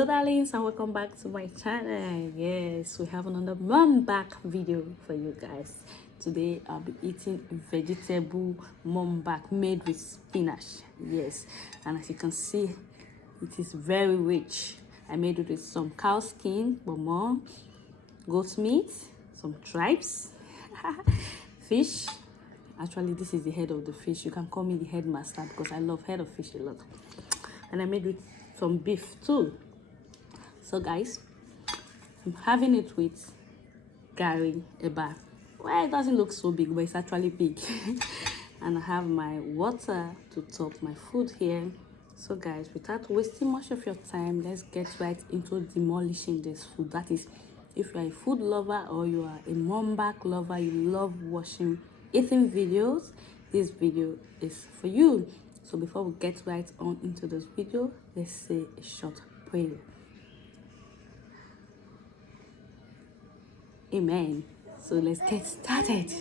Hello darlings, and welcome back to my channel. Yes, we have another mukbang video for you guys. Today I'll be eating vegetable mukbang made with spinach. Yes, and as you can see, it is very rich. I made it with some cow skin, bomo, goat meat, some tripes, fish. Actually, this is the head of the fish. You can call me the headmaster because I love head of fish a lot. And I made with some beef too. So guys, I'm having it with gari eba. Well, it doesn't look so big, but it's actually big. And I have my water to top my food here. So guys, without wasting much of your time, let's get right into demolishing this food. That is, if you are a food lover or you are a mukbang lover, you love watching eating videos, this video is for you. So before we get right on into this video, let's say a short prayer. Amen. So let's get started.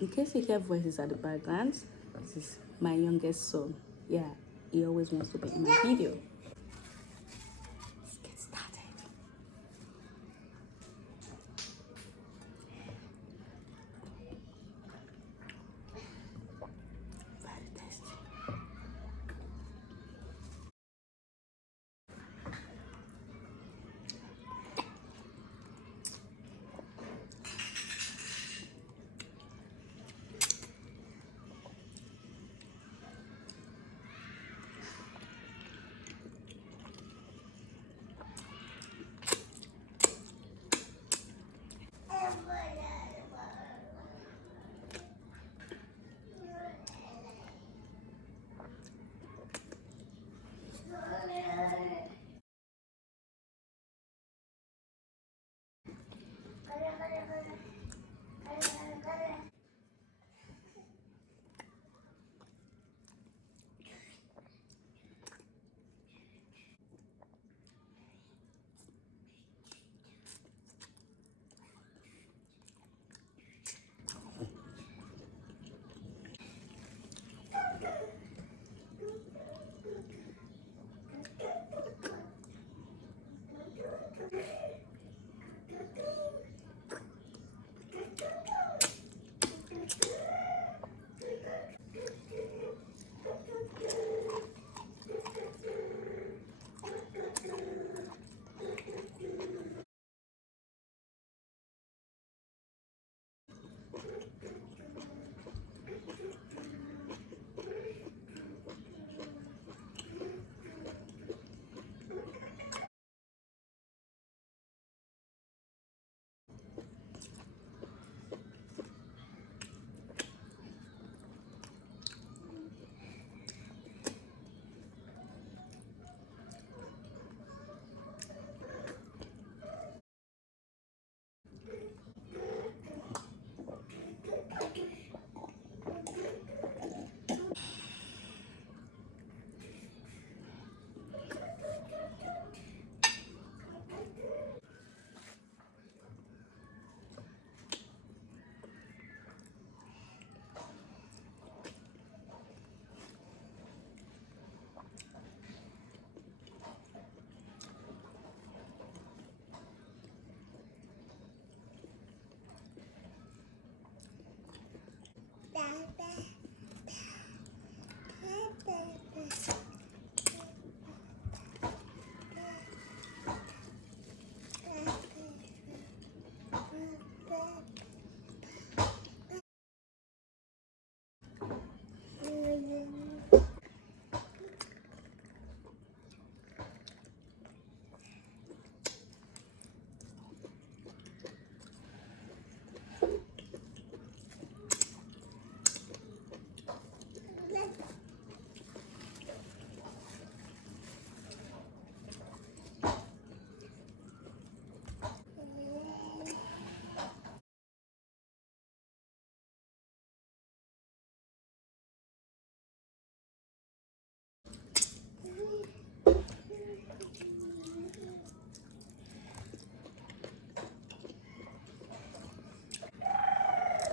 In case you hear voices at the background, this is my youngest son. Yeah, he always wants to be in my video. Let's get started. Very tasty.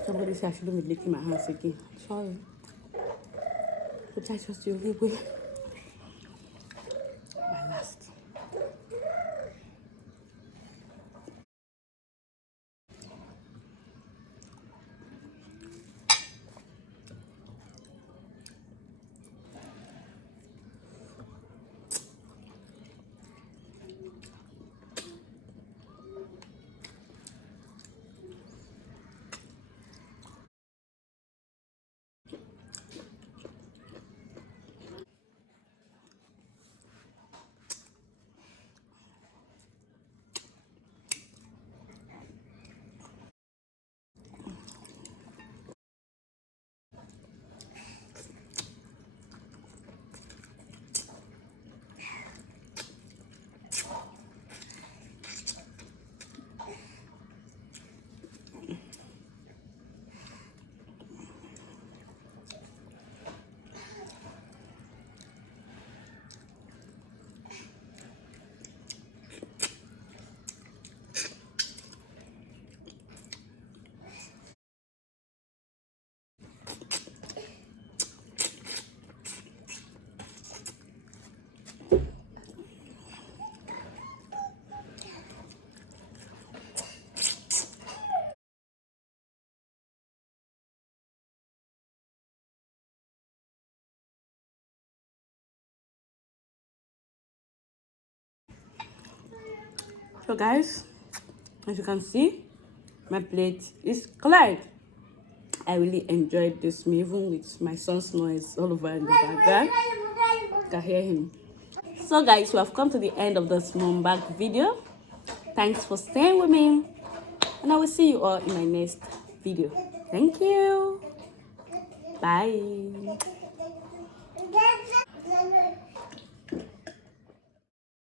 Somebody said I shouldn't be licking my hands again. Sorry. But I just the only way. My last. So guys, as you can see, my plate is cleared. I really enjoyed this meal, even with my son's noise all over in the background. You can hear him. So guys, we have come to the end of this Mukbang video. Thanks for staying with me, and I will see you all in my next video. Thank you. Bye.